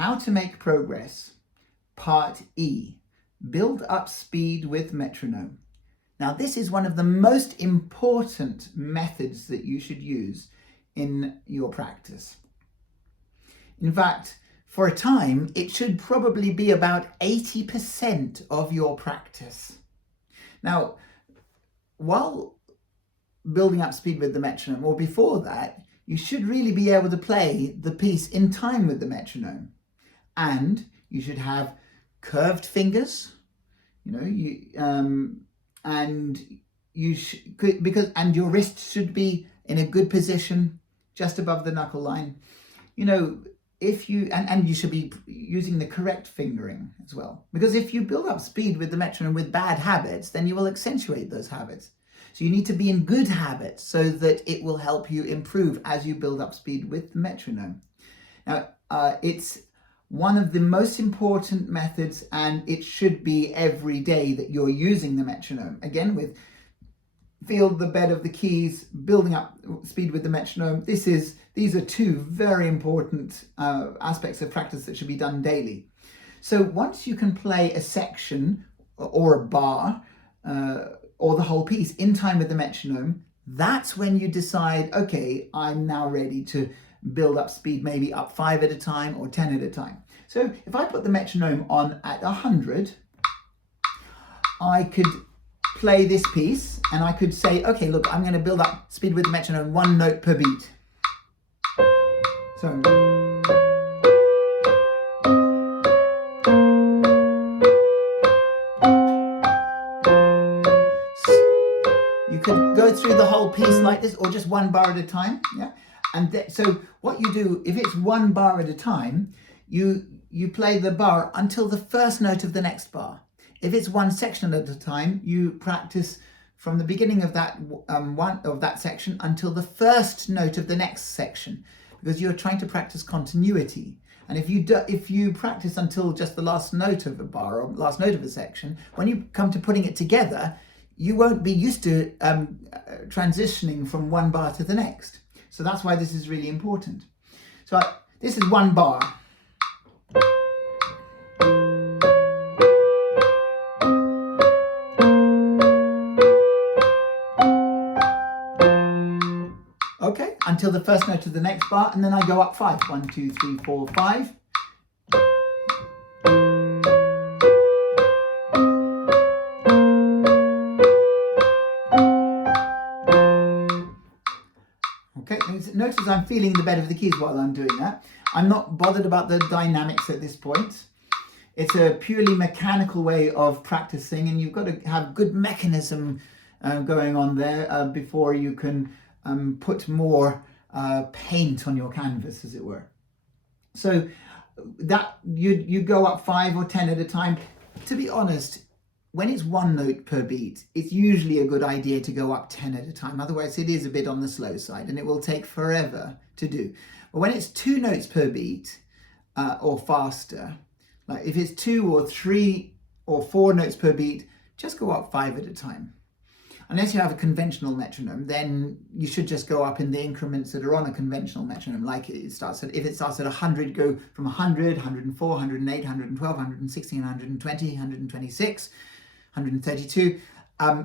How to make progress, Part E, build up speed with metronome. Now this is one of the most important methods that you should use in your practice. In fact, for a time, it should probably be about 80% of your practice. Now, while building up speed with the metronome, or before that, you should really be able to play the piece in time with the metronome. And you should have curved fingers, and your wrist should be in a good position just above the knuckle line. If you and you should be using the correct fingering as well, because if you build up speed with the metronome with bad habits, then you will accentuate those habits. So you need to be in good habits so that it will help you improve as you build up speed with the metronome. Now, it's one of the most important methods, and it should be every day that you're using the metronome. Again, with feel the bed of the keys, building up speed with the metronome. These are two very important aspects of practice that should be done daily. So once you can play a section or a bar or the whole piece in time with the metronome, that's when you decide, okay, I'm now ready to build up speed, maybe up 5 at a time or 10 at a time. So if I put the metronome on at 100, I could play this piece and I could say, okay, look, I'm going to build up speed with the metronome 1 note per beat. So you could go through the whole piece like this, or just 1 bar at a time. Yeah. And so what you do, if it's 1 bar at a time, you play the bar until the first note of the next bar. If it's 1 section at a time, you practice from the beginning of that section until the first note of the next section, because you're trying to practice continuity. And if you practice until just the last note of a bar or last note of a section, when you come to putting it together, you won't be used to transitioning from 1 bar to the next. So that's why this is really important. So this is 1 bar. Okay, until the first note of the next bar, and then I go up 5. 1, 2, 3, 4, 5. Okay, notice I'm feeling the bed of the keys while I'm doing that. I'm not bothered about the dynamics at this point. It's a purely mechanical way of practicing, and you've got to have good mechanism going on there before you can put more paint on your canvas, as it were. So that you go up 5 or 10 at a time. To be honest, when it's 1 note per beat, it's usually a good idea to go up 10 at a time. Otherwise, it is a bit on the slow side and it will take forever to do. But when it's 2 notes per beat or faster, like if it's 2 or 3 or 4 notes per beat, just go up 5 at a time. Unless you have a conventional metronome, then you should just go up in the increments that are on a conventional metronome. Like if it starts at 100, go from 100, 104, 108, 112, 116, 120, 126, 132,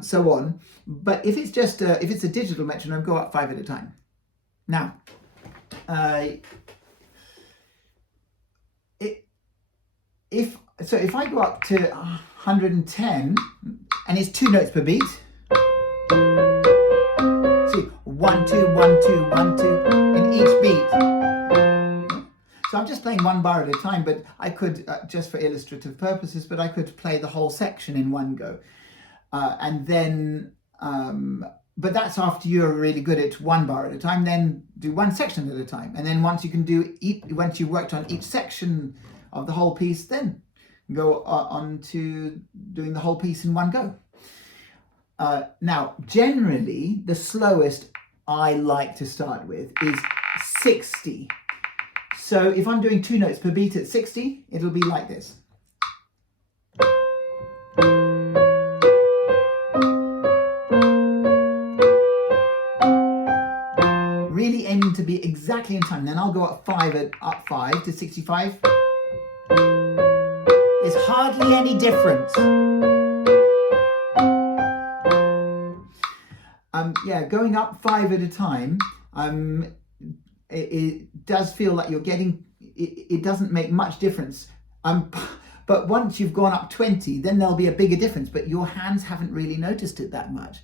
so on. But if it's just if it's a digital metronome, go up 5 at a time. Now, if I go up to 110 and it's 2 notes per beat. See, 1, 2, 1, 2, 1, 2 in each beat. So I'm just playing 1 bar at a time, but I could, just for illustrative purposes, but I could play the whole section in 1 go. And then, but that's after you're really good at 1 bar at a time, then do 1 section at a time. And then once you've worked on each section of the whole piece, then go on to doing the whole piece in 1 go. Now, generally, the slowest I like to start with is 60. So if I'm doing 2 notes per beat at 60, it'll be like this. Really aiming to be exactly in time. Then I'll go up 5 to 65. There's hardly any difference. Yeah, going up 5 at a time, it does feel like you're getting, it doesn't make much difference. But once you've gone up 20, then there'll be a bigger difference, but your hands haven't really noticed it that much.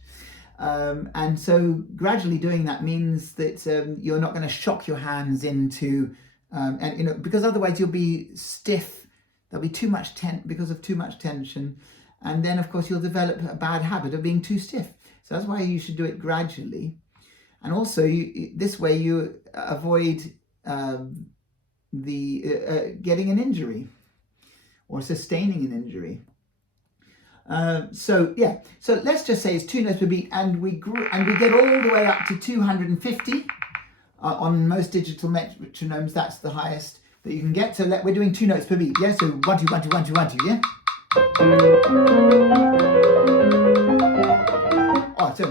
And so gradually doing that means that you're not going to shock your hands into, and you know, because otherwise you'll be stiff. There'll be too much because of too much tension, and then of course you'll develop a bad habit of being too stiff. So that's why you should do it gradually, and also this way you avoid getting an injury or sustaining an injury. So yeah, so let's just say it's 2 notes per beat, and we get all the way up to 250 on most digital metronomes. That's the highest that you can get. So we're doing 2 notes per beat. Yeah, so 1 2 1 2 1 2 1 2. Yeah. Oh, so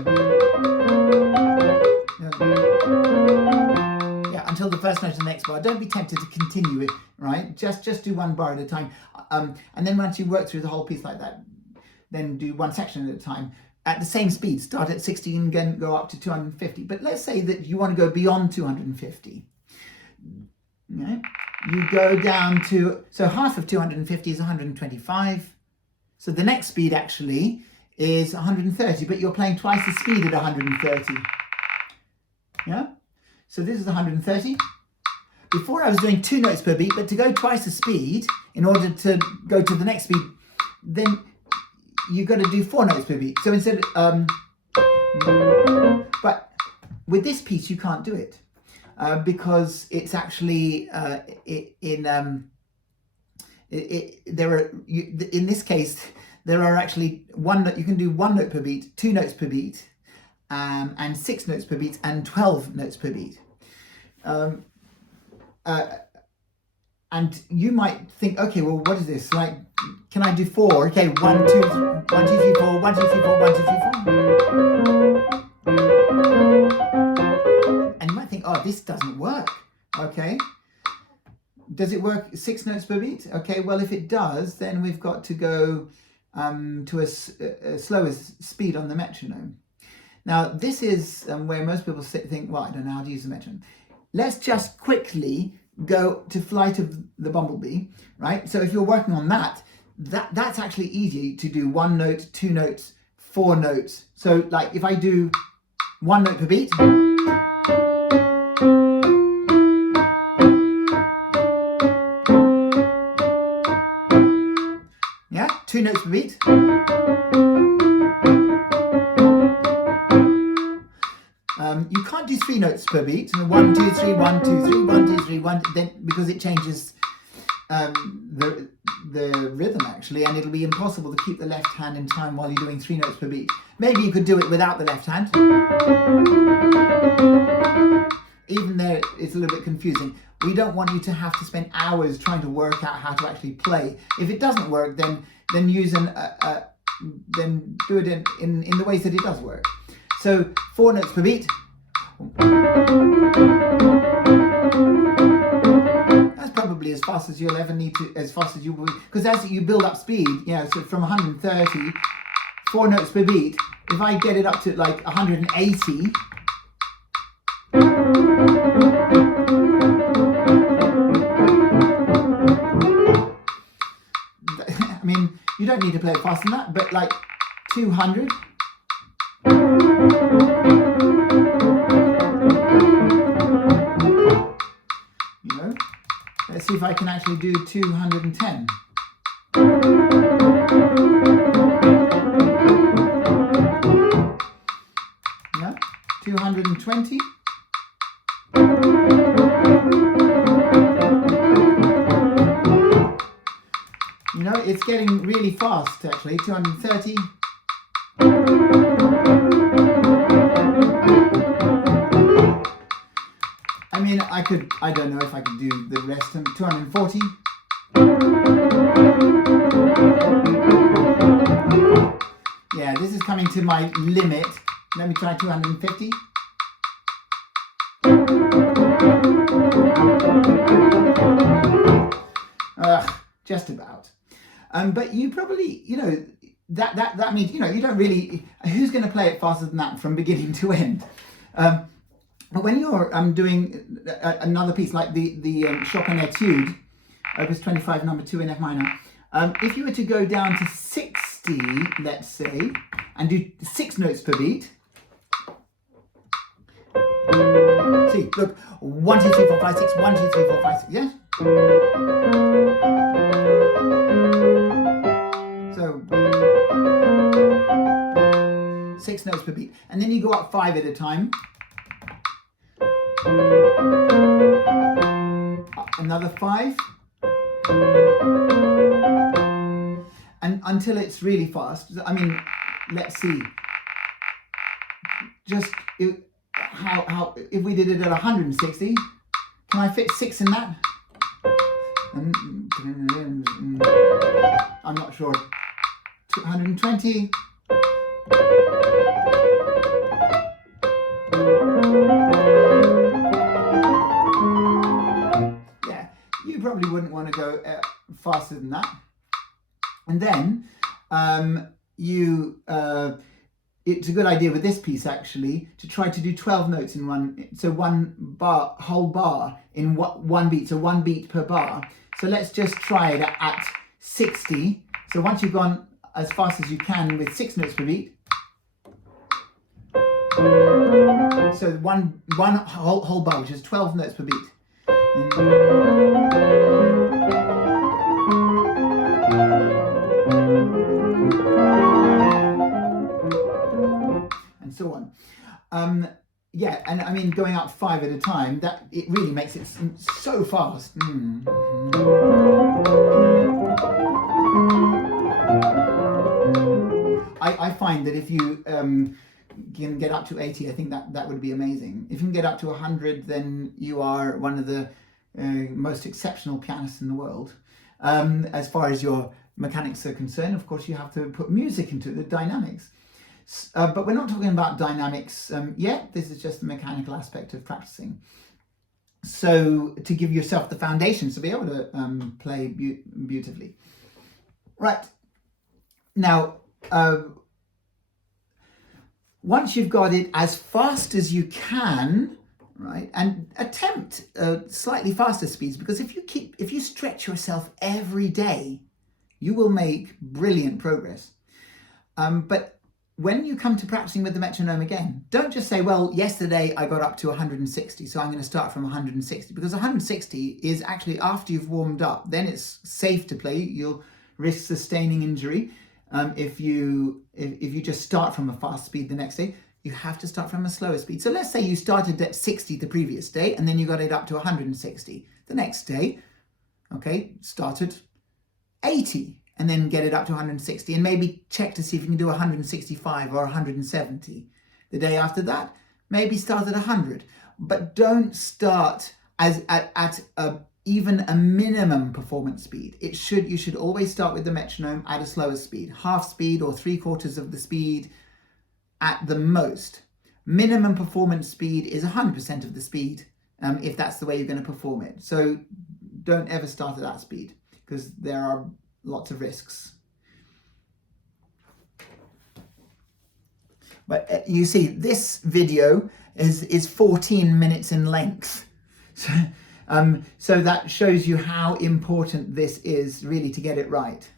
yeah, until the first note of the next bar. Don't be tempted to continue it. Right, just do 1 bar at a time, and then once you work through the whole piece like that, then do 1 section at a time at the same speed. Start at 60 and again go up to 250. But let's say that you want to go beyond 250. Okay. You go down to, so half of 250 is 125. So the next speed actually is 130, but you're playing twice the speed at 130. Yeah. So this is 130. Before I was doing 2 notes per beat, but to go twice the speed in order to go to the next speed, then you've got to do 4 notes per beat. So instead of, but with this piece you can't do it because it's actually in this case there are actually you can do 1 note per beat, 2 notes per beat, and 6 notes per beat, and 12 notes per beat. And you might think, okay, well, what is this? Like, can I do 4? Okay, 1 2 3 1 2 3 4 1 2 3 4 1 2 3 4. And you might think, oh, this doesn't work. Okay. Does it work 6 notes per beat? Okay, well, if it does, then we've got to go to a slower speed on the metronome. Now, this is where most people think, well, I don't know how to use the metronome. Let's just quickly go to Flight of the Bumblebee, right? So if you're working on that's actually easy to do 1 note, 2 notes, 4 notes. So like if I do 1 note per beat, yeah, 2 notes per beat. You can't do 3 notes per beat. 1 2 3 1 2 3 1 2 3 1. Then because it changes the rhythm actually, and it'll be impossible to keep the left hand in time while you're doing 3 notes per beat. Maybe you could do it without the left hand. Even there, it's a little bit confusing. We don't want you to have to spend hours trying to work out how to actually play. If it doesn't work, then use then do it in the ways that it does work. So 4 notes per beat. That's probably as fast as you'll ever need to, as fast as you will, because as you build up speed, you know, so from 130, 4 notes per beat, if I get it up to like 180, I mean, you don't need to play it faster than that, but like 200. You know, let's see if I can actually do 210. Yeah, 220. You know, it's getting really fast actually. 230. I mean, I don't know if I could do the rest of 240. Yeah, this is coming to my limit. Let me try 250. Just about. But you probably, that means, you don't really, who's going to play it faster than that from beginning to end? But when you're doing another piece like the Chopin Etude, Opus 25, number 2 in F minor, if you were to go down to 60, let's say, and do 6 notes per beat. See, look, 1, 2, 3, 4, 5, 6, 1, 2, 3, 4, 5, 6, yes? So, 6 notes per beat. And then you go up 5 at a time. Another 5. And until it's really fast. I mean, let's see. Just how if we did it at 160, can I fit 6 in that? I'm not sure. 220. Yeah, you probably wouldn't want to go faster than that. And then it's a good idea with this piece actually to try to do 12 notes in one, so one bar, whole bar in one beat, so 1 beat per bar. So let's just try it at 60. So once you've gone as fast as you can with 6 notes per beat, so one whole bar, which is 12 notes per beat. And so on. Yeah, and I mean going up 5 at a time, that it really makes it so fast. I find that if you can get up to 80, I think that would be amazing. If you can get up to 100, then you are one of the most exceptional pianists in the world. As far as your mechanics are concerned, of course, you have to put music into the dynamics. But we're not talking about dynamics yet. This is just the mechanical aspect of practicing. So to give yourself the foundations to be able to play beautifully. Right. Now, once you've got it as fast as you can, right, and attempt slightly faster speeds, because if you stretch yourself every day, you will make brilliant progress. But when you come to practicing with the metronome again, don't just say, well, yesterday I got up to 160, so I'm going to start from 160, because 160 is actually after you've warmed up. Then it's safe to play. You'll risk sustaining injury if you just start from a fast speed the next day. You have to start from a slower speed. So let's say you started at 60 the previous day, and then you got it up to 160. The next day, okay, start at 80. And then get it up to 160, and maybe check to see if you can do 165 or 170. The day after that, maybe start at 100. But don't start at even a minimum performance speed. You should always start with the metronome at a slower speed, half speed or 3/4 of the speed at the most. Minimum performance speed is 100% of the speed if that's the way you're going to perform it. So don't ever start at that speed, because there are lots of risks. But you see, this video is 14 minutes in length. So that shows you how important this is really to get it right.